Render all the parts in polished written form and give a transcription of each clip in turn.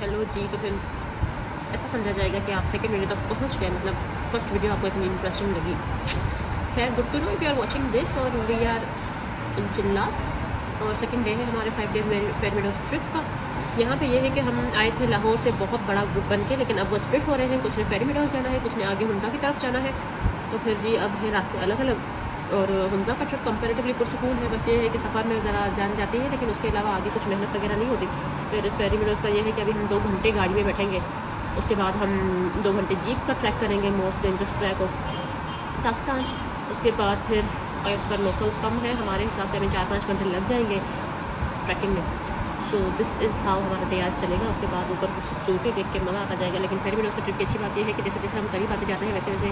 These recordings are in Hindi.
हेलो जी, तो फिर ऐसा समझा जाएगा कि आप सेकंड वीडियो तक पहुंच गए, मतलब फर्स्ट वीडियो आपको इतनी इंटरेस्टिंग लगी। खैर, good to know if you are watching this और वी आर इन चिल्लास और सेकंड डे है हमारे 5 डेज़ पेरमिडोस ट्रिप का। यहाँ पे ये है कि हम आए थे लाहौर से बहुत बड़ा ग्रुप बन के, लेकिन अब वो स्प्लिट हो रहे हैं। कुछ ने पेरमिडोस जाना है, कुछ ने आगे हुंजा की तरफ जाना है। तो फिर जी अब है रास्ते अलग अलग। और हुंजा का ट्रिप कंपेरेटिवली पुरसुकून है, बस ये है कि सफ़र में ज़रा जान जाती है, लेकिन उसके अलावा आगे कुछ मेहनत वगैरह नहीं होती। फिर इस पेरमिडोस का ये है कि अभी हम 2 घंटे गाड़ी में बैठेंगे, उसके बाद हम 2 घंटे जीप का ट्रैक करेंगे, most dangerous track of Pakistan. उसके बाद फिर अगर लोकल्स कम है हमारे हिसाब से हमें 4-5 घंटे लग जाएंगे ट्रैकिंग में। सो दिस इज़ हाउ हमारा डे आज चलेगा। उसके बाद ऊपर खूबसूरती देख के मज़ा आता जाएगा। लेकिन फिर भी उसकी ट्रिप की अच्छी बात यह है कि जैसे जैसे हम करीब आते जाते हैं वैसे वैसे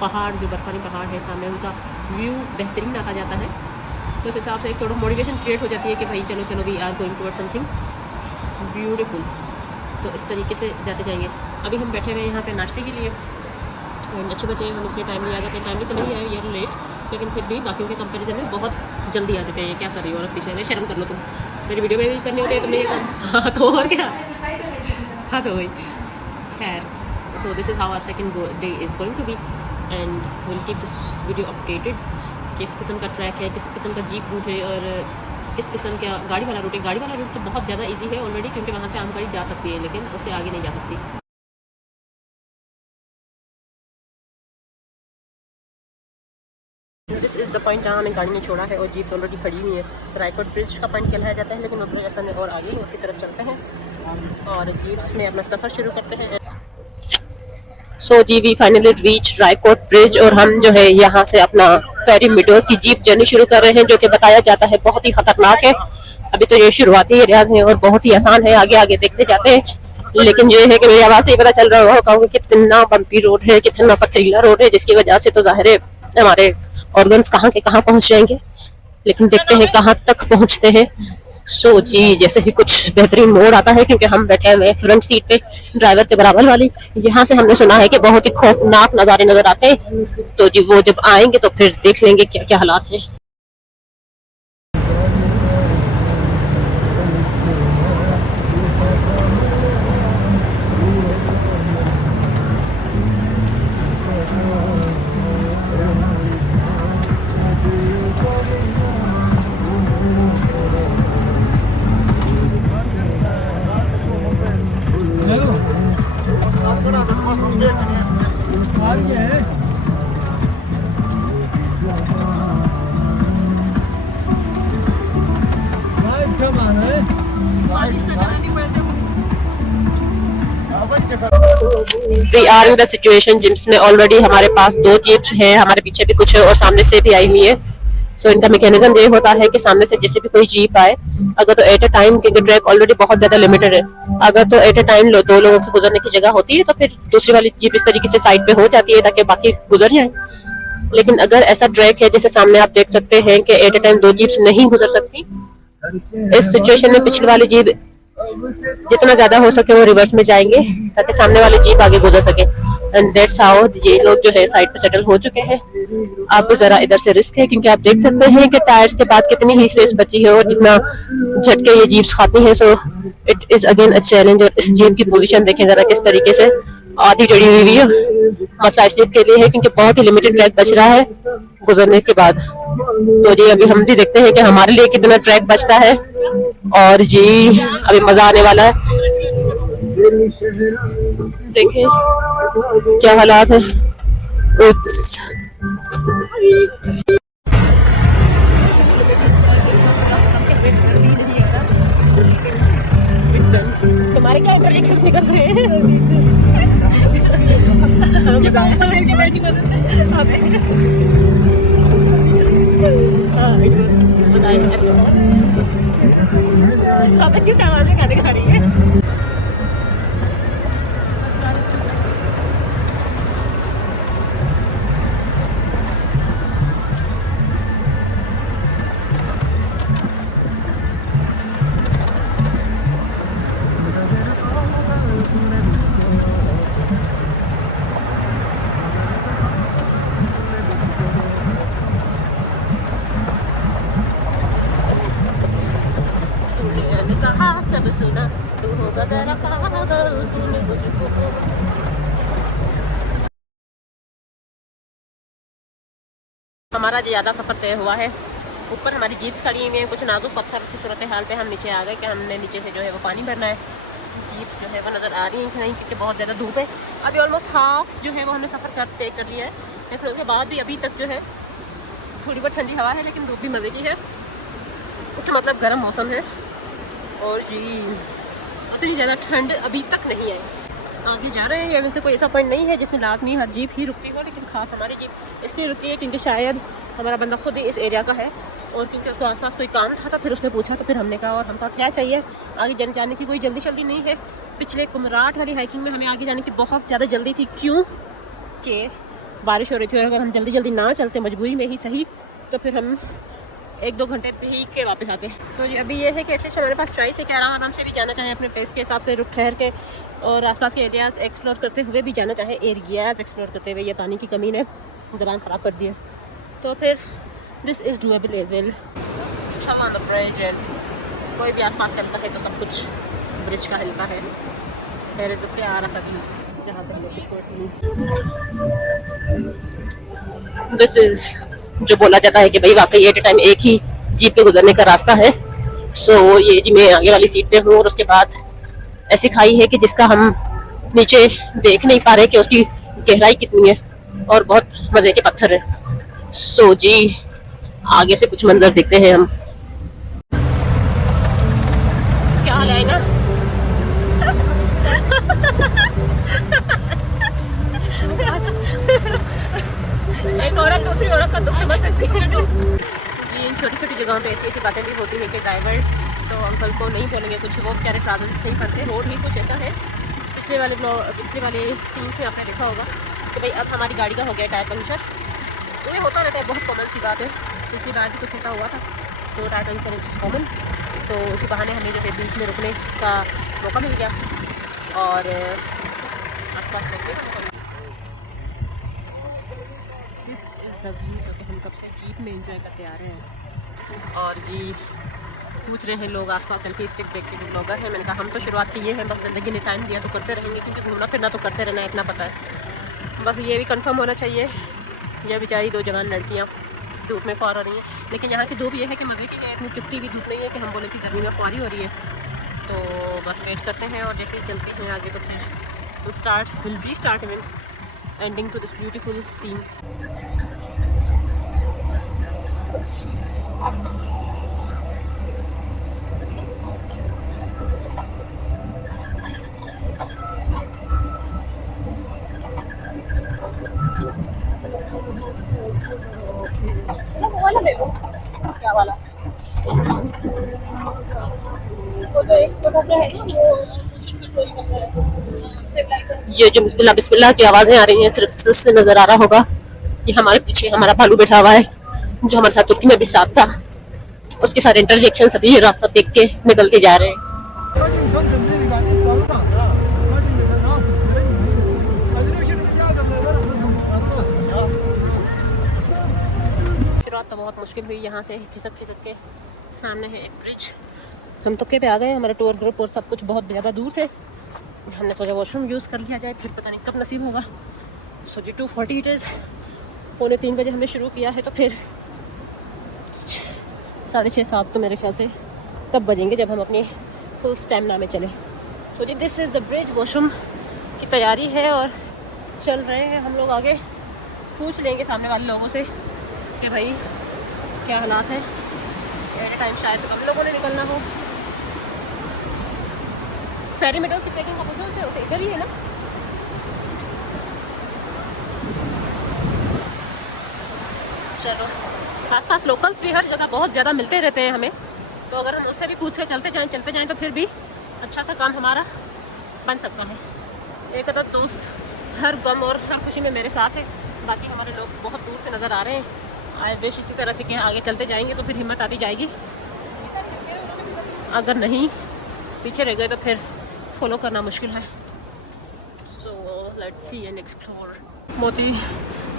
पहाड़, जो बर्फानी पहाड़ है सामने, उनका व्यू बेहतरीन आता जाता है। तो उस हिसाब से एक थोड़ा मोटिवेशन क्रिएट हो जाती है कि भाई चलो चलो we are going towards something beautiful. तो इस तरीके से जाते जाएंगे। अभी हम बैठे हुए हैं यहाँ पे नाश्ते के लिए। अच्छे बच्चे हम इसलिए टाइमली आ जाते हैं। टाइमली तो नहीं आए, यार लेट, लेकिन फिर भी बाकियों के कंपैरिजन में बहुत जल्दी आ जाते हैं। क्या कर रही हो और पीछे में शर्म कर लो तुम, मेरी वीडियो में भी करनी होती है तुमने ये काम। हाँ तो और क्या, हाँ तो वही। खैर, so this is how our second day is going to be and will keep this video updated. किस किस्म का ट्रैक है, किस किस्म का जीप रूट है और किस किस्म का गाड़ी वाला रूट है। गाड़ी वाला रूट तो बहुत ज़्यादा ईजी है ऑलरेडी, क्योंकि वहाँ से आम गाड़ी जा सकती है, लेकिन उससे आगे नहीं जा सकती। दिस इज़ द पॉइंट जहाँ हमें गाड़ी ने छोड़ा है और जीप ऑलरेडी खड़ी हुई है। रायकोट ब्रिज का पॉइंट कहलाया जाता है, लेकिन उधर ऐसा नहीं। और आगे उसकी तरफ चलते हैं और जीप्स में अपना सफ़र शुरू करते हैं। सो जी we finally reach Raikot bridge और हम जो है यहाँ से अपना पेरमिडोस की जीप जर्नी शुरू कर रहे हैं, जो कि बताया जाता है बहुत ही खतरनाक है। अभी तो ये शुरुआती एरियाज है और बहुत ही आसान है, आगे आगे देखते जाते हैं। लेकिन ये है कि मेरी आवाज़ से ही पता चल रहा होगा कि कितना बम्पी रोड है, कितना पथरीला रोड है, जिसकी वजह से तो जाहिर है हमारे ऑर्गन्स कहाँ के कहाँ पहुँच जाएंगे। लेकिन देखते हैं कहाँ तक पहुँचते हैं। सो जी जैसे ही कुछ बेहतरीन मोड़ आता है, क्योंकि हम बैठे हुए फ्रंट सीट पे ड्राइवर के बराबर वाली, यहाँ से हमने सुना है कि बहुत ही खौफनाक नज़ारे नजर आते हैं। तो जी वो जब आएंगे तो फिर देख लेंगे क्या क्या हालात हैं। We are in the situation जिसमें ऑलरेडी हमारे पास 2 जीप्स हैं, हमारे पीछे भी कुछ है और सामने से भी आई हुई है। सो इनका मैकेनिज्म ये होता है कि सामने से जैसे भी कोई जीप आए, अगर तो एट अ टाइम, क्योंकि ट्रैक ऑलरेडी बहुत ज्यादा लिमिटेड है, अगर तो एट अ टाइम 2 लोगों के गुजरने की जगह होती है तो फिर दूसरी वाली जीप इस तरीके से साइड पे हो जाती है ताकि बाकी गुजर जाए। लेकिन अगर ऐसा ट्रैक है जैसे सामने आप देख सकते हैं कि एट अ टाइम 2 जीप्स नहीं गुजर सकती, इस सिचुएशन में पिछली वाली जीप जितना ज्यादा हो सके वो रिवर्स में जाएंगे ताकि सामने वाली जीप आगे गुजर सके। एंड दैट्स हाउ ये लोग जो है साइड पे सेटल हो चुके हैं। अब जरा इधर से रिस्क है, क्योंकि आप देख सकते हैं कि टायर्स के बाद कितनी ही स्पेस बची है और जितना झटके ये जीप्स खाती हैं। So it is again a challenge. और इस जीप की पोजीशन देखें जरा किस तरीके से आधी जड़ी हुई है। मसला इस जीप के लिए है क्योंकि बहुत ही लिमिटेड ट्रैक बच रहा है गुजरने के बाद। तो जी अभी हम भी देखते हैं कि हमारे लिए कितना ट्रैक बचता है और जी अभी मजा आने वाला है। देखें क्या हालात है। तुम्हारे क्या प्रोजेक्शन निकल रहे हैं। किस सामान में खाने खा रही है। सब सुना, तू होगा तूने मुझको। हमारा ज़्यादा सफ़र तय हुआ है। ऊपर हमारी जीप्स खड़ी हुई हैं, कुछ नाजुक पत्थर की सूरत हाल पे हम नीचे आ गए कि हमने नीचे से जो है वो पानी भरना है। जीप जो है वो नज़र आ रही है नहीं, क्योंकि बहुत ज़्यादा धूप है। अभी ऑलमोस्ट हाफ जो है वो हमने सफ़र तय कर लिया है, लेकिन उसके बाद भी अभी तक जो है थोड़ी बहुत ठंडी हवा है, लेकिन धूप भी मज़े की है। कुछ मतलब गर्म मौसम है और जी इतनी ज़्यादा ठंड अभी तक नहीं है। आगे जा रहे हैं, वैसे कोई ऐसा पॉइंट नहीं है जिसमें लाजमी हर जीप ही रुकती हो, लेकिन खास हमारी जीप इसलिए रुकती है क्योंकि शायद हमारा बंदा खुद ही इस एरिया का है और क्योंकि उसको आसपास कोई काम था तो फिर उसने पूछा, तो फिर हमने कहा और हमको क्या चाहिए, आगे जाने की कोई जल्दी नहीं है। पिछले कुमराट वाली हाइकिंग में हमें आगे जाने की बहुत ज़्यादा जल्दी थी, क्यों कि बारिश हो रही थी और अगर हम जल्दी ना चलते मजबूरी में ही सही तो फिर हम 1-2 घंटे भीग के वापस आते। तो अभी ये है कि एटलीस्ट हमारे पास चॉइस है कि आराम से भी जाना चाहें, अपने पेस के हिसाब से रुक ठहर के और आसपास के एरियाज़ एक्सप्लोर करते हुए भी जाना चाहें। एरियाज़ एक्सप्लोर करते हुए, ये पानी की कमी ने ज़बान ख़राब कर दी है, तो फिर this is doable as well. Still on the bridge, कोई भी आसपास चलता है तो सब कुछ ब्रिज का हिलता है। देयर इज़ द प्यारा सा व्यू जहाँ पे हम लोग दिस इज़ जो बोला जाता है कि भाई वाकई एट ए टाइम एक ही जीप पे गुजरने का रास्ता है। सो ये जी मैं आगे वाली सीट पे हूँ और उसके बाद ऐसी खाई है कि जिसका हम नीचे देख नहीं पा रहे कि उसकी गहराई कितनी है और बहुत मजे के पत्थर है। सो जी आगे से कुछ मंजर देखते हैं हम। क्या हाल है ना एक औरत दूसरी औरत का दुख समझ सकती है। जी इन छोटी छोटी जगहों पे ऐसी बातें भी होती हैं कि ड्राइवर्स तो अंकल को नहीं बोलेंगे कुछ, वो बेचारे ट्रैवल से ही करते। रोड ही कुछ ऐसा है, पिछले वाले सीन्स में आपने देखा होगा कि भाई अब हमारी गाड़ी का हो गया टायर पंक्चर। ये होता रहता है, बहुत कॉमन सी बात है। पिछली बार भी कुछ ऐसा हुआ था, तो टायर पंक्चर इज़ कॉमन। तो उसी बहाने हमें जो है बीच में रुकने का मौका मिल गया और आसपास देखने का मौका मिल गया। दिस इज़ द व्यू जो कि हम कब से जीप में एंजॉय करते आ रहे हैं। और जी पूछ रहे हैं लोग आसपास सेल्फी स्टिक देख के भी ब्लॉगर हैं। मैंने कहा हम तो शुरुआत की है, बस ज़िंदगी ने टाइम दिया तो करते रहेंगे, क्योंकि घूमना फिरना तो करते रहना है, इतना पता है। बस ये भी कंफर्म होना चाहिए। यह बेचारी 2 जवान लड़कियाँ धूप में ख्वार हो रही हैं, लेकिन यहाँ की धूप ये है कि मज़े की है, इतनी चुपती हुई धूप नहीं है कि हम बोले कि गर्मी में ख्वारी हो रही है। तो बस वेट करते हैं और जैसे ही चलती हैं आगे तो फिर will restart even ending to this beautiful scene. क्या वाला ये जो बिस्मिल्लाह बिस्मिल्लाह की आवाज़ें आ रही हैं, सिर्फ से नज़र आ रहा होगा कि हमारे पीछे हमारा भालू बैठा हुआ है जो हमारे साथ तुर्की में भी साथ था। उसके सारे इंटरजेक्शन सभी रास्ता देख के निकलते जा रहे हैं। शुरुआत तो बहुत मुश्किल हुई, यहाँ से खिसक के सामने है एक ब्रिज। हम तुक्के पे आ गए, हमारा टूर ग्रुप और सब कुछ बहुत ज़्यादा दूर थे। हमने सोचा वॉशरूम यूज़ कर लिया जाए, फिर पता नहीं कब नसीब होगा। सो जी 2:40 इट इज़, 2:45 बजे हमने शुरू किया है, तो फिर 6:30-7 तो मेरे ख्याल से तब बजेंगे जब हम अपनी फुल स्टैमिना में चलें। तो जी this is the bridge. Washroom की तैयारी है और चल रहे हैं हम लोग आगे। पूछ लेंगे सामने वाले लोगों से कि भाई क्या हालात है। एट टाइम शायद तो कम लोगों ने निकलना हो। फेरी मेडल की ट्रैकिंग का पूछो उसे इधर ही है ना। चलो आसपास लोकल्स भी हर जगह बहुत ज़्यादा मिलते रहते हैं हमें, तो अगर हम उससे भी पूछ के चलते जाएं तो फिर भी अच्छा सा काम हमारा बन सकता है। एक अदर दोस्त हर गम और हर खुशी में मेरे साथ है, बाकी हमारे लोग बहुत दूर से नज़र आ रहे हैं। आई विश इसी तरह से कि आगे चलते जाएंगे तो फिर हिम्मत आती जाएगी। अगर नहीं पीछे रह गए तो फिर फॉलो करना मुश्किल है। So let's see and explore. बहुत ही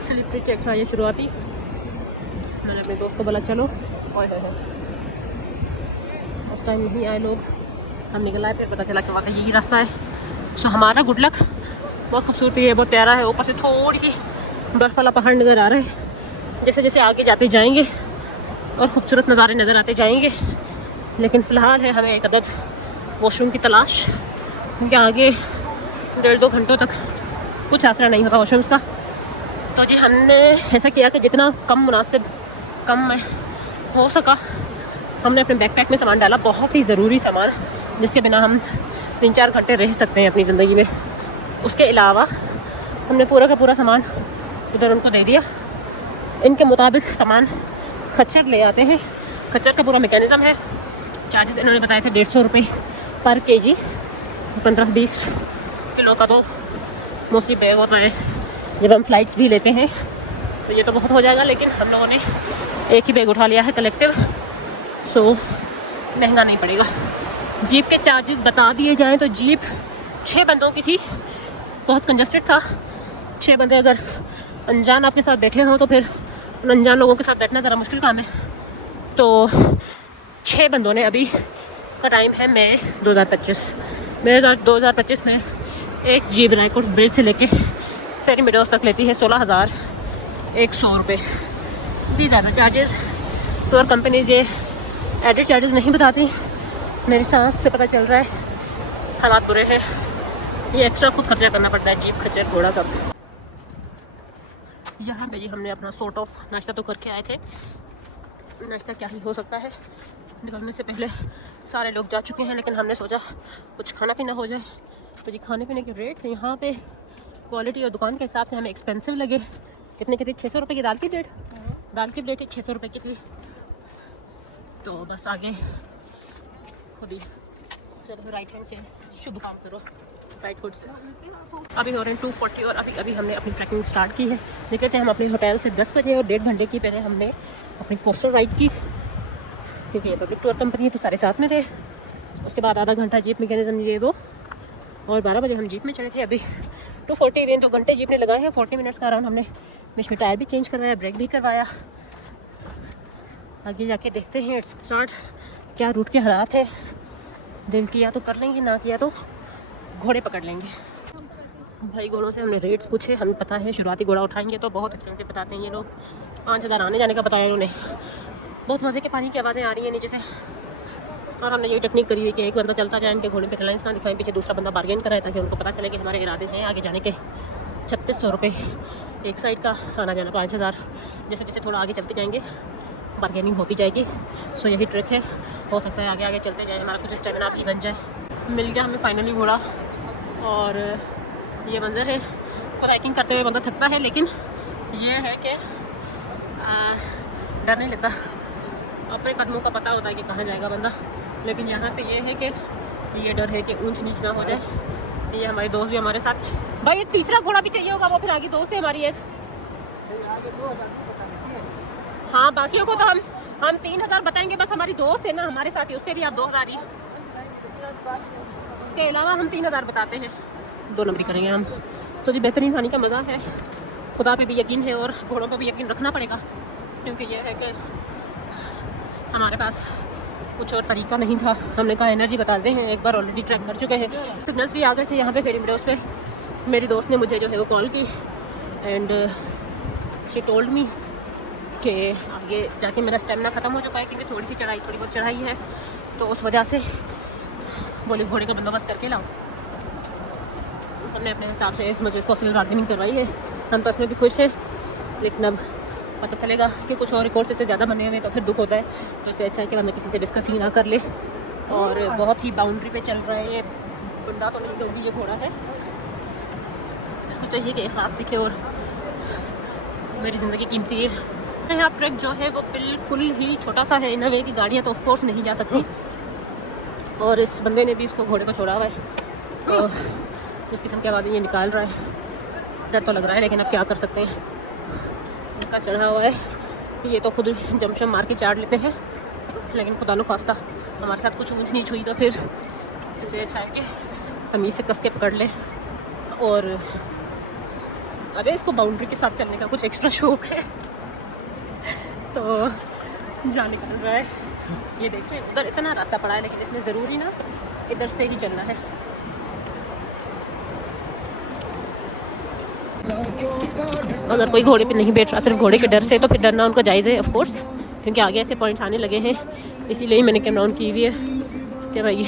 स्लिपरी ट्रैक था ये शुरुआती। मैंने अपने दोस्त को बोला चलो, और उस टाइम नहीं आए लोग, हम निकल आए, फिर पता चला कि वाकई यही रास्ता है। सो हमारा गुड लक। बहुत खूबसूरती है, बहुत प्यारा है। ऊपर से थोड़ी सी बर्फ़ वाला पहाड़ नज़र आ रहा है। जैसे जैसे आगे जाते जाएंगे और ख़ूबसूरत नज़ारे नज़र आते जाएंगे। लेकिन फ़िलहाल है हमें एक अदद वॉशरूम की तलाश, क्योंकि आगे 1.5-2 घंटों तक कुछ आसरा नहीं होता वॉशरूम्स का। तो जी हमने ऐसा किया कि जितना कम मुनासिब कम में हो सका हमने अपने बैकपैक में सामान डाला, बहुत ही ज़रूरी सामान जिसके बिना हम 3-4 घंटे रह सकते हैं अपनी ज़िंदगी में। उसके अलावा हमने पूरा का पूरा सामान उधर उनको दे दिया। इनके मुताबिक सामान खच्चर ले आते हैं। खच्चर का पूरा मैकेनिज़्म है। चार्जेस इन्होंने बताए थे 150 रुपये पर केजी। 15-20 किलो का तो मोस्टली बैग होता है जब हम फ़्लाइट्स भी लेते हैं, तो ये तो बहुत हो जाएगा। लेकिन हम लोगों ने एक ही बैग उठा लिया है कलेक्टिव, सो महंगा नहीं पड़ेगा। जीप के चार्जेस बता दिए जाएँ तो जीप 6 बंदों की थी, बहुत कंजस्टेड था। 6 बंदे अगर अनजान आपके साथ बैठे हों तो फिर उन अनजान लोगों के साथ बैठना ज़रा मुश्किल काम है। तो 6 बंदों ने, अभी का टाइम है मई 2025। मई 2025 में एक जीप रायकोट ब्रिज से लेके फेरी मेडोज तक लेती है 16,100 रुपये। दी ज़्यादा चार्जेस तो और कंपनीज ये एडिड चार्जेस नहीं बताती। मेरी सांस से पता चल रहा है हालात बुरे हैं। ये एक्स्ट्रा खुद खर्चा करना पड़ता है, जीप खच्चर घोड़ा सब। यहाँ पे जी हमने अपना सॉर्ट ऑफ नाश्ता तो करके आए थे। नाश्ता क्या ही हो सकता है, निकलने से पहले सारे लोग जा चुके हैं, लेकिन हमने सोचा कुछ खाना पीना हो जाए। तो जी खाने पीने के रेट्स यहाँ पे क्वालिटी और दुकान के हिसाब से हमें एक्सपेंसिव लगे। कितने की थी? 600 रुपये की दाल की प्लेट। दाल की प्लेट ही 600 रुपये की थी। तो बस आगे खुद ही चलो राइट हैंड से शुभ काम करो, राइट फुट से। अभी हो रहे हैं 2:40 और अभी हमने अपनी ट्रैकिंग स्टार्ट की है। निकले थे हम अपने होटल से 10 बजे और 1.5 घंटे की पहले हमने अपनी कोस्टल राइड की, क्योंकि ये पब्लिक टूर कंपनी है तो सारे साथ में थे। उसके बाद आधा घंटा जीप मैकेनिज्म ये वो, और 12 बजे हम जीप में चढ़े थे। अभी 2:40 2 घंटे जीप ने लगाए हैं। 40 मिनट्स का अराउंड हमने बीच में टायर भी चेंज करवाया, ब्रेक भी करवाया। आगे जाके देखते हैं इट्स स्टार्ट क्या रूट के हालात है। दिल किया तो कर लेंगे, ना किया तो घोड़े पकड़ लेंगे। भाई घोड़ों से हमने रेट्स पूछे। हमें पता है शुरुआती घोड़ा उठाएंगे तो बहुत एक्सपेंसिव बताते हैं ये लोग। 5,000 आने जाने का बताया उन्होंने। बहुत मज़े के पानी की आवाज़ें आ रही हैं नीचे से। और हमने यही टेक्निक करी हुई कि एक बंदा चलता जाए, इनके घोड़े पे लाइन्स ना दिखाएं, पीछे दूसरा बंदा बार्गेन कराए ताकि उनको पता चले कि हमारे इरादे हैं आगे जाने के। 3600 रुपये एक साइड का, आना जाना 5,000। जैसे जैसे थोड़ा आगे चलते जाएंगे बार्गेनिंग होती जाएगी। सो यही ट्रिक है। हो सकता है आगे आगे चलते जाए हमारा कुछ स्टेमिना भी बन जाए। मिल गया हमें फाइनली घोड़ा, और ये मंज़र है। खुद हाइकिंग करते हुए बंदा थकता है, लेकिन ये है कि डर नहीं लगता। अपने कदमों का पता होता है कि कहाँ जाएगा बंदा। लेकिन यहाँ पे ये है कि ये डर है कि ऊंच नीच ना हो जाए। ये हमारे दोस्त भी हमारे साथ। भाई ये तीसरा घोड़ा भी चाहिए होगा, वो फिर आगे दोस्त है हमारी एक। हाँ बाकियों को तो हम 3,000 बताएंगे, बस हमारी दोस्त है ना हमारे साथ ही, उससे भी आप 2,000 ही। उसके अलावा हम 3,000 बताते हैं, 2 नंबरी करेंगे हम। तो जी बेहतरीन पानी का मज़ा है। खुदा पे भी यकीन है और घोड़ों पे भी यकीन रखना पड़ेगा, क्योंकि ये है कि हमारे पास कुछ और तरीका नहीं था। हमने कहा एनर्जी बताते हैं, एक बार ऑलरेडी ट्रैक कर चुके हैं। सिग्नल्स भी आ गए थे यहाँ पे फेरी मेडोज पे। मेरी दोस्त ने मुझे जो है वो कॉल की एंड शी टोल्ड मी कि आगे जाके मेरा स्टेमिना ख़त्म हो चुका है, क्योंकि थोड़ी बहुत चढ़ाई है, तो उस वजह से बोली घोड़े का बंदोबस्त करके लाओ। हमने अपने हिसाब से इस मच एज पॉसिबल बार्गेनिंग करवाई है। हम तो उसमें भी खुश हैं, लेकिन अब पता चलेगा कि कुछ और रिकॉर्ड से ज़्यादा बने हुए तो फिर दुख होता है। तो इससे अच्छा है कि बंदा किसी से डिस्कस ही ना कर ले। और बहुत ही बाउंड्री पे चल रहा है ये बंदा, तो नहीं क्योंकि ये घोड़ा है, इसको चाहिए कि इखलाक सीखे। और मेरी ज़िंदगी कीमती है। यहाँ ट्रैक जो है वो बिल्कुल ही छोटा सा है, इन वे की गाड़ियाँ तो ऑफकोर्स नहीं जा सकती। और इस बंदे ने भी इसको घोड़े को छोड़ा हुआ है, तो इस किस्म की आवाज़ें ये निकाल रहा है। डर तो लग रहा है, लेकिन अब क्या कर सकते हैं। इनका चढ़ा हुआ है, ये तो खुद जमशम मार के चाट लेते हैं, लेकिन खुदा न खास्ता हमारे साथ कुछ ऊंच नीच हुई तो फिर इसे अच्छा है कि तमीज़ से कस के पकड़ ले। और अबे इसको बाउंड्री के साथ चलने का कुछ एक्स्ट्रा शौक है, तो जा निकल रहा है। ये देख रहे हैं उधर इतना रास्ता पड़ा है, लेकिन इसमें ज़रूरी ना इधर से ही चलना है। अगर कोई घोड़े पे नहीं बैठ रहा सिर्फ घोड़े के डर से, तो फिर डरना उनका जायज़ है ऑफ कोर्स, क्योंकि आगे ऐसे पॉइंट्स आने लगे हैं। इसीलिए मैंने कैमरा ऑन की हुई है कि भाई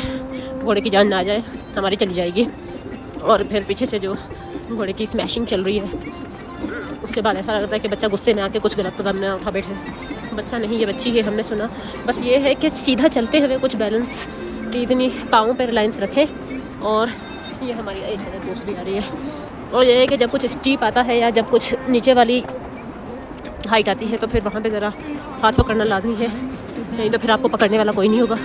घोड़े की जान ना आ जाए, हमारी चली जाएगी। और फिर पीछे से जो घोड़े की स्मैशिंग चल रही है, उसके बाद ऐसा लगता है कि बच्चा गुस्से में आके कुछ गलत कदम ना उठा बैठे। बच्चा नहीं, ये बच्ची है, हमने सुना। बस ये है कि सीधा चलते हुए कुछ बैलेंस की इतनी पाँव पर रिलायंस रखें। और ये हमारी एक दोस्त भी आ रही है। और ये है कि जब कुछ स्टीप आता है या जब कुछ नीचे वाली हाइट आती है, तो फिर वहाँ पे ज़रा हाथ पकड़ना लाजमी है, नहीं तो फिर आपको पकड़ने वाला कोई नहीं होगा।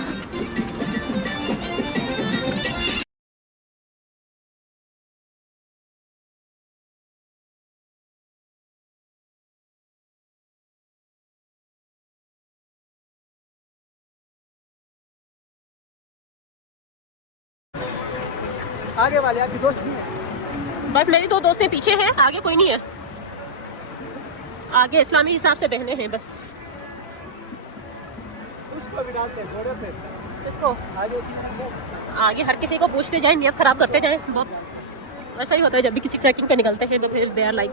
आगे वाले आपकी दोस्त भी है? बस मेरी 2 दोस्तें पीछे हैं, आगे कोई नहीं है। आगे इस्लामी हिसाब से बहने हैं बस। उसको भी डालते हैं घोड़े पे। इसको आगे आगे हर किसी को पूछते जाएं, नियत ख़राब करते जाएं। बहुत ऐसा ही होता है जब भी किसी ट्रैकिंग पे निकलते हैं, तो फिर दे आर लाइक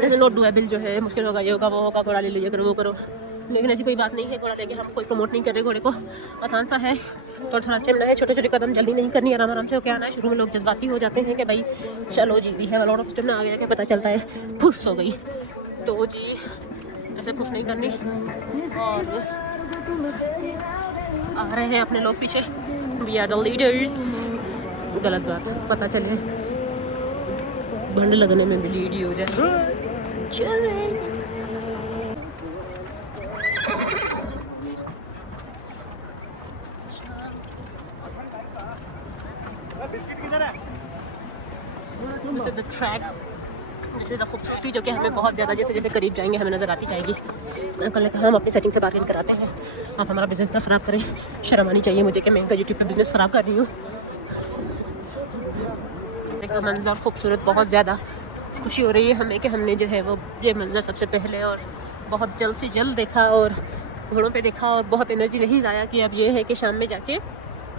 जैसे नोट डूएबल, जो है मुश्किल होगा, ये होगा, वो होगा, घोड़ा ले लो, ये करो, वो करो। लेकिन ऐसी कोई बात नहीं है। घोड़ा लेके हम कोई प्रमोट नहीं कर रहे घोड़े को, आसान सा है। तो थोड़ा स्टेमिना है, छोटे छोटे कदम जल्दी नहीं करनी, आराम आराम से होकर आना है। शुरू में लोग जज्बाती हो जाते हैं कि भाई चलो जी, भी है लॉट ऑफ स्टेमिना, आ गया कि पता चलता है फुस हो गई। तो जी ऐसे फुस नहीं करनी। और आ रहे हैं अपने लोग पीछे, वी आर द लीडर्स। गलत बात, पता चले भंड लगने में भी लीड ही हो जाए। बिस्किट किधर है? This is the track, this is the खूबसूरती जो कि हमें बहुत ज़्यादा जैसे जैसे करीब जाएंगे हमें नज़र आती जाएगी। कल हम अपनी सेटिंग से बार्गेन कराते हैं, आप हमारा बिजनेस ना ख़राब करें। शर्म आनी चाहिए मुझे कि मैं इनका यूट्यूब पे बिजनेस ख़राब कर रही हूँ। एक मंजर खूबसूरत, बहुत ज़्यादा खुशी हो रही है हमें कि हमने जो है वो ये मंजर सबसे पहले और बहुत जल्द से जल्द देखा और घोड़ों पे देखा, और बहुत एनर्जी नहीं ज़ाया की। अब ये है कि शाम में जाके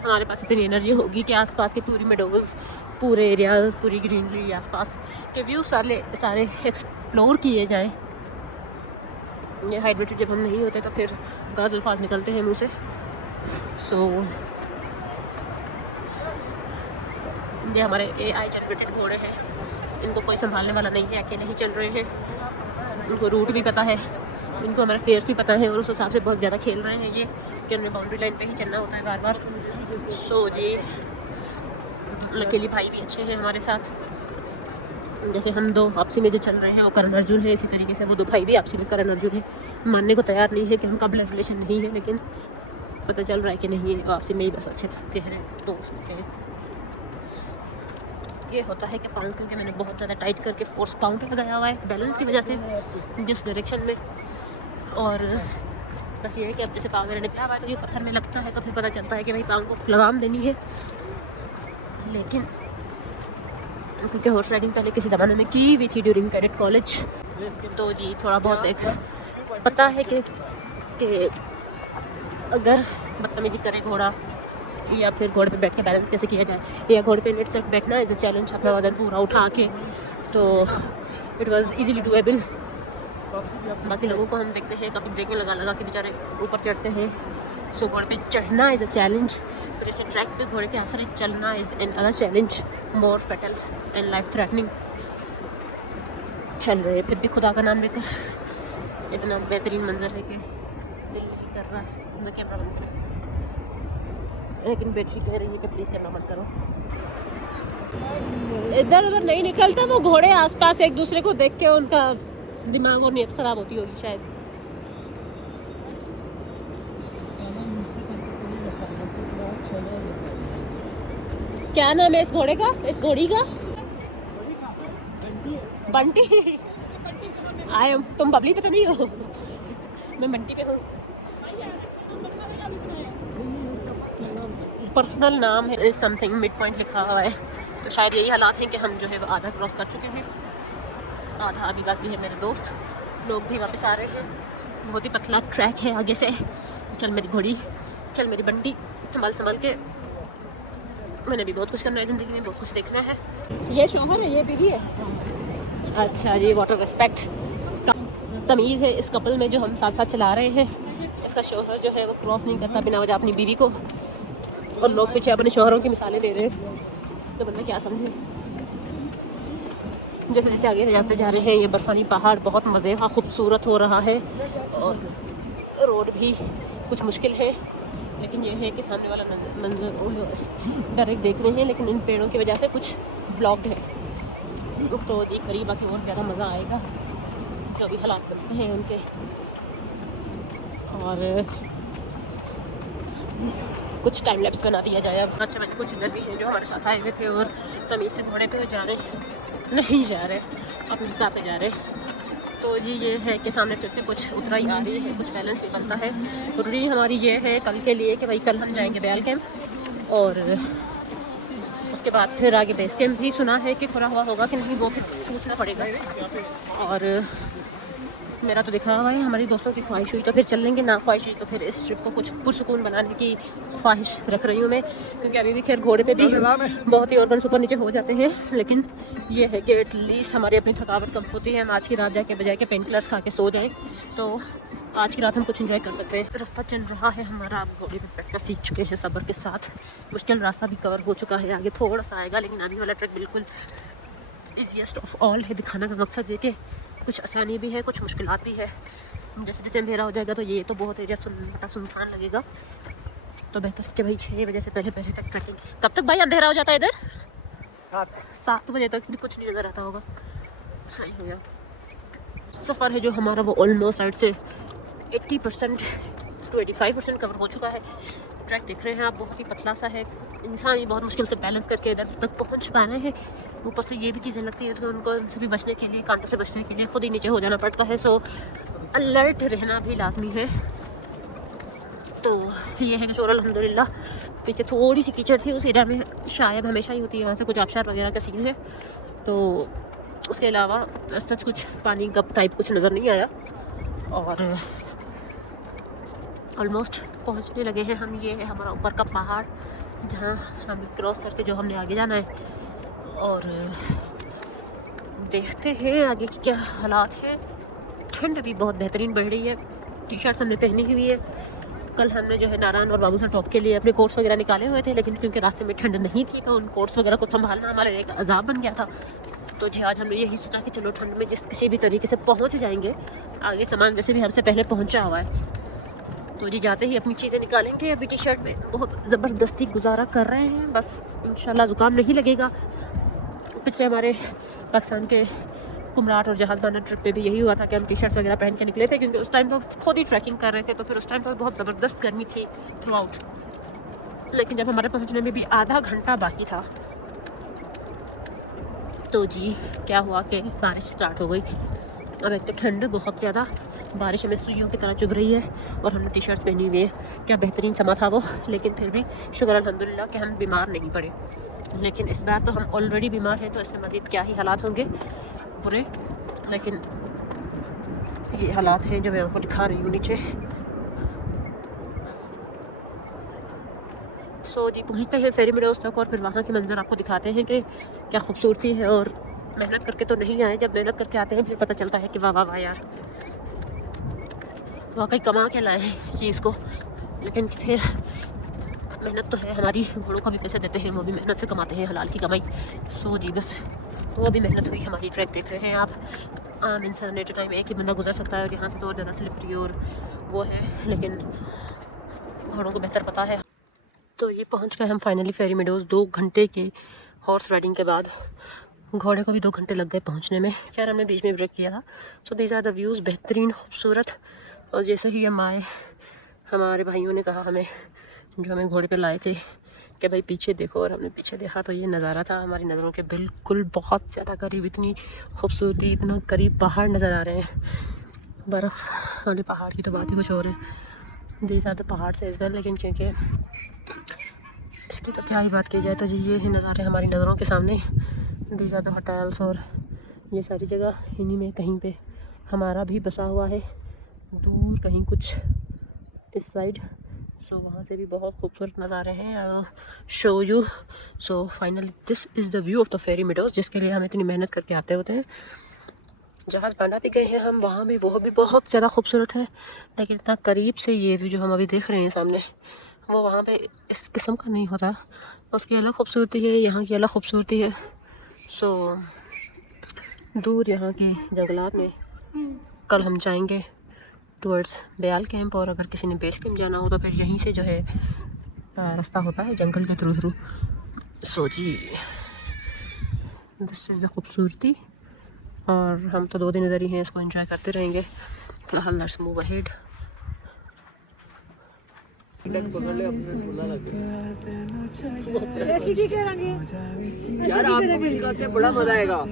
हमारे पास इतनी एनर्जी होगी कि आसपास के पूरी मेडोज़, पूरे एरियाज़, पूरी ग्रीनरी, आसपास के व्यू सारे एक्सप्लोर किए जाएं। ये हाइड्रेटेड जब हम नहीं होते तो फिर गलत अल्फाज निकलते हैं मुँह से। सो ये हमारे AI जनरेटेड घोड़े हैं, इनको कोई संभालने वाला नहीं है, अकेले ही चल रहे हैं। उनको रूट भी पता है, इनको हमारे फेयर्स भी पता है, और उस हिसाब से बहुत ज़्यादा खेल रहे हैं ये कि उन्हें बाउंड्री लाइन पे ही चलना होता है बार बार। सो जी लकीली भाई भी अच्छे हैं हमारे साथ। जैसे हम 2 आपसी में जो चल रहे हैं वो करण अर्जुन है, इसी तरीके से वो 2 भाई भी आपसी में करण अर्जुन है। मानने को तैयार नहीं है कि हम कब रिलेशन नहीं है, लेकिन पता चल रहा है कि नहीं है, आपसी में ही बस अच्छे गहरे दोस्त हैं। ये होता है कि पाँव, क्योंकि मैंने बहुत ज़्यादा टाइट करके फोर्स पाँव पे लगाया हुआ है बैलेंस की वजह से जिस डायरेक्शन में। और बस ये है कि अब जैसे पाँव मेरा निकला हुआ है तो ये पत्थर में लगता है, तो फिर पता चलता है कि भाई पाँव को लगाम देनी है। लेकिन क्योंकि हॉर्स राइडिंग पहले किसी ज़माने में की हुई थी ड्यूरिंग कैडेट कॉलेज, तो जी थोड़ा बहुत एक पता है कि अगर बदतमीजी करे घोड़ा, या फिर घोड़े पे बैठ के बैलेंस कैसे किया जाए, या घोड़े पे नेट सिर्फ बैठना एज ए चैलेंज, अपना वजन पूरा उठा के, तो इट वाज इजीली डूएबल। बाकी लोगों को हम देखते हैं काफ़ी ब्रेकें लगा के बेचारे ऊपर चढ़ते हैं। सो घोड़े पे चढ़ना इज़ अ चैलेंज, फिर ऐसे ट्रैक पे घोड़े के आसरे चलना is an other challenge, more fatal and life threatening. चल रहे फिर भी खुदा का नाम लेकर। इतना बेहतरीन मंजर है कि दिल नहीं कर रहा है मैं कैमरा बंद करूं, लेकिन बैटरी कह रही है कि प्लीज़ कैमरा बंद करो। इधर उधर नहीं निकलता, वो घोड़े आसपास एक दूसरे को देख के उनका दिमाग और नीयत ख़राब होती होगी शायद। क्या नाम है इस घोड़े का, इस घोड़ी का? बंटी। आए तुम बबली पे तो नहीं हो? मैं बंटी पे हूँ। पर्सनल नाम है समथिंग, मिड पॉइंट लिखा हुआ है, तो शायद यही हालात हैं कि हम जो है वो आधा क्रॉस कर चुके हैं, आधा अभी बाकी है। मेरे दोस्त लोग भी वापस आ रहे हैं। बहुत ही पतला ट्रैक है आगे से। चल मेरी घोड़ी, चल मेरी बंटी, संभाल संभाल के। मैंने भी बहुत कुछ करना है ज़िंदगी में, बहुत कुछ देखना है। ये शौहर है, ये बीवी है। अच्छा जी, वाटर रिस्पेक्ट तमीज़ है इस कपल में जो हम साथ साथ चला रहे हैं। इसका शौहर जो है वो क्रॉस नहीं करता बिना वजह अपनी बीवी को, और लोग पीछे अपने शौहरों की मिसालें दे रहे हैं, तो बंदा क्या समझे। जैसे जैसे आगे जाते जा रहे हैं ये बर्फानी पहाड़ बहुत मज़े का खूबसूरत हो रहा है, और रोड भी कुछ मुश्किल है, लेकिन ये है कि सामने वाला मंजर डायरेक्ट देख रहे हैं, लेकिन इन पेड़ों की वजह से कुछ ब्लॉक्ड है। तो जी करीब आके और ज़्यादा मज़ा आएगा जो भी हालात बनते हैं उनके। और कुछ टाइम लैप्स बना दिया जाए अब। अच्छा बच्चे कुछ इधर भी हैं जो हमारे साथ आए हुए थे और तमीज़ से घोड़े पे जा रहे हैं, नहीं जा रहे अपने हिसाब से जा रहे। तो जी ये है कि सामने फिर से कुछ उतराई आ रही है, कुछ बैलेंस भी बनता है। जरूरी हमारी ये है कल के लिए कि भाई कल हम जाएंगे बैल कैंप, और उसके बाद फिर आगे बेस कैंप भी सुना है कि खुला हुआ होगा कि नहीं वो फिर पूछना पड़ेगा। और मेरा तो दिख रहा है हमारी दोस्तों की ख्वाहिश हुई तो फिर चल लेंगे, ना ख्वाहिश हुई तो फिर इस ट्रिप को कुछ पुरसुकून बनाने की ख्वाहिश रख रही हूँ मैं, क्योंकि अभी भी खैर घोड़े पे भी बहुत ही ऑर्गन्स ऊपर नीचे हो जाते हैं, लेकिन ये है कि एटलीस्ट हमारी अपनी थकावट कम होती है। हम आज की रात जाके बजाय के पेन किलर्स खा के सो जाएँ तो आज की रात हम कुछ एंजॉय कर सकते हैं। रास्ता चल रहा है हमारा, अब घोड़े पे बैठना सीख चुके हैं सब्र के साथ। मुश्किल रास्ता भी कवर हो चुका है, आगे थोड़ा सा आएगा, लेकिन आगे वाला ट्रैक बिल्कुल ईजीएस्ट ऑफ ऑल है। दिखाने का मकसद ये कि कुछ आसानी भी है, कुछ मुश्किलात भी है। जैसे जैसे अंधेरा हो जाएगा तो ये तो बहुत एरिया सुनसान लगेगा, तो बेहतर कि भाई 6 बजे से पहले तक ट्रैकिंग। कब तक भाई अंधेरा हो जाता है इधर? 7 बजे तक भी कुछ नहीं नज़र आता होगा। सही हो गया। सफ़र है जो हमारा वो ऑलमोस्ट साइड से 80% to 85% कवर हो चुका है। ट्रैक देख रहे हैं आप, बहुत ही पतला सा है, इंसान ही बहुत मुश्किल से बैलेंस करके इधर तक पहुंच पा रहे हैं। ऊपर से ये भी चीज़ें लगती है तो उनको उनसे भी बचने के लिए, कांटों से बचने के लिए खुद ही नीचे हो जाना पड़ता है। सो अलर्ट रहना भी लाजमी है। तो ये है कि शोर अल्हम्दुलिल्लाह पीछे थोड़ी सी कीचड़ थी, उस एरिया में शायद हमेशा ही होती है, वहाँ से कुछ आबशार वगैरह का सीन है, तो उसके अलावा सच कुछ पानी गप टाइप कुछ नज़र नहीं आया। और ऑलमोस्ट पहुंचने लगे हैं हम। ये है हमारा ऊपर का पहाड़ जहां हम क्रॉस करके जो हमने आगे जाना है, और देखते हैं आगे की क्या हालात हैं। ठंड भी बहुत बेहतरीन बढ़ रही है, टी शर्ट्स हमने पहनी हुई है। कल हमने जो है नारायण और बाबू सर टॉप के लिए अपने कोट्स वगैरह निकाले हुए थे, लेकिन क्योंकि रास्ते में ठंड नहीं थी तो उन कोट्स वगैरह को संभालना हमारे लिए एक अजाब बन गया था। तो जी आज हमने यही सोचा कि चलो ठंड में जिस किसी भी तरीके से पहुँच जाएंगे, आगे सामान वैसे भी हमसे पहले पहुँचा हुआ है, तो जी जाते ही अपनी चीज़ें निकालेंगे। अभी टी शर्ट में बहुत ज़बरदस्ती गुजारा कर रहे हैं, बस इंशाल्लाह ज़ुकाम नहीं लगेगा। पिछले हमारे पाकिस्तान के कुमराट और जहाज़बाना ट्रिप पे भी यही हुआ था कि हम टी शर्ट्स वगैरह पहन के निकले थे, क्योंकि उस टाइम पर खुद ही ट्रैकिंग कर रहे थे, तो फिर उस टाइम पर बहुत ज़बरदस्त गर्मी थी थ्रू आउट। लेकिन जब हमारे पहुँचने में भी आधा घंटा बाकी था तो जी क्या हुआ कि बारिश स्टार्ट हो गई। अब एक तो ठंड बहुत ज़्यादा, बारिश हमें सुइयों की तरह चुभ रही है, और हमने टी शर्ट्स पहनी हुई है। क्या बेहतरीन समा था वो, लेकिन फिर भी शुक्र अल्हम्दुलिल्लाह कि हम बीमार नहीं पड़े। लेकिन इस बार तो हम ऑलरेडी बीमार हैं, तो इसमें मज़ीद क्या ही हालात होंगे बुरे। लेकिन ये हालात हैं जो मैं आपको दिखा रही हूँ नीचे। सो जी पहुँचते हैं फेरी मेडोज़ तक, और फिर वहाँ के मंजर आपको दिखाते हैं कि क्या खूबसूरती है। और मेहनत करके तो नहीं आए, जब मेहनत करके आते हैं फिर पता चलता है कि वाह वाह वाह यार, वाकई कमा के लाए हैं इस चीज़ को। लेकिन फिर मेहनत तो है हमारी, घोड़ों को भी पैसे देते हैं, वो भी मेहनत से कमाते हैं, हलाल की कमाई। सो जी बस वो भी मेहनत हुई हमारी। ट्रैक देख रहे हैं आप, आम इंसान एट टाइम एक ही बंदा गुजर सकता है, और यहाँ से तो और ज़्यादा स्लिपरी और वो है, लेकिन घोड़ों को बेहतर पता है। तो ये पहुँच गए हम फाइनली फेरी मेडोज़ 2 घंटे के हॉर्स राइडिंग के बाद। घोड़े को भी 2 घंटे लग गए पहुँचने में, खैर हमने बीच में ब्रेक किया था। So these are the views, बेहतरीन खूबसूरत। और जैसे ही हम आए, हमारे भाइयों ने कहा हमें, जो हमें घोड़े पे लाए थे, कि भाई पीछे देखो, और हमने पीछे देखा तो ये नज़ारा था हमारी नज़रों के बिल्कुल बहुत ज़्यादा करीब। इतनी खूबसूरती, इतना करीब पहाड़ नज़र आ रहे हैं। बर्फ़ वाले पहाड़ की तो बात ही कुछ और है। दीज आर द पहाड़ से इस बार, लेकिन क्योंकि इसकी तो क्या ही बात की जाए। तो जी ये है नज़ारे हमारी नज़रों के सामने। दीज आर द होटल्स, और ये सारी जगह इन्हीं में कहीं पे हमारा भी बसा हुआ है, दूर कहीं कुछ इस साइड। सो वहाँ से भी बहुत खूबसूरत नज़ारे हैं। I show you. So finally this is the view of the Fairy Meadows, जिसके लिए हम इतनी मेहनत करके आते होते हैं। जहाज़ बांडा भी गए हैं हम, वहाँ भी वो भी बहुत ज़्यादा खूबसूरत है, लेकिन इतना करीब से ये व्यू जो हम अभी देख रहे हैं सामने, वो वहाँ पे इस किस्म का नहीं होता। उसकी अलग खूबसूरती है, यहाँ की अलग खूबसूरती है। सो दूर यहाँ के जंगलात में कल हम जाएंगे टूवर्ड्स बयाल कैंप, और अगर किसी ने बेस कैंप जाना हो तो फिर यहीं से जो है रास्ता होता है जंगल के थ्रू। सो जी दिस इज़ द खूबसूरती, और हम तो 2 दिन इधर ही हैं, इसको एंजॉय करते रहेंगे। फिलहाल लेट्स मूव अहेड। यार आपको भी सिखाते हैं, बड़ा मजा आएगा।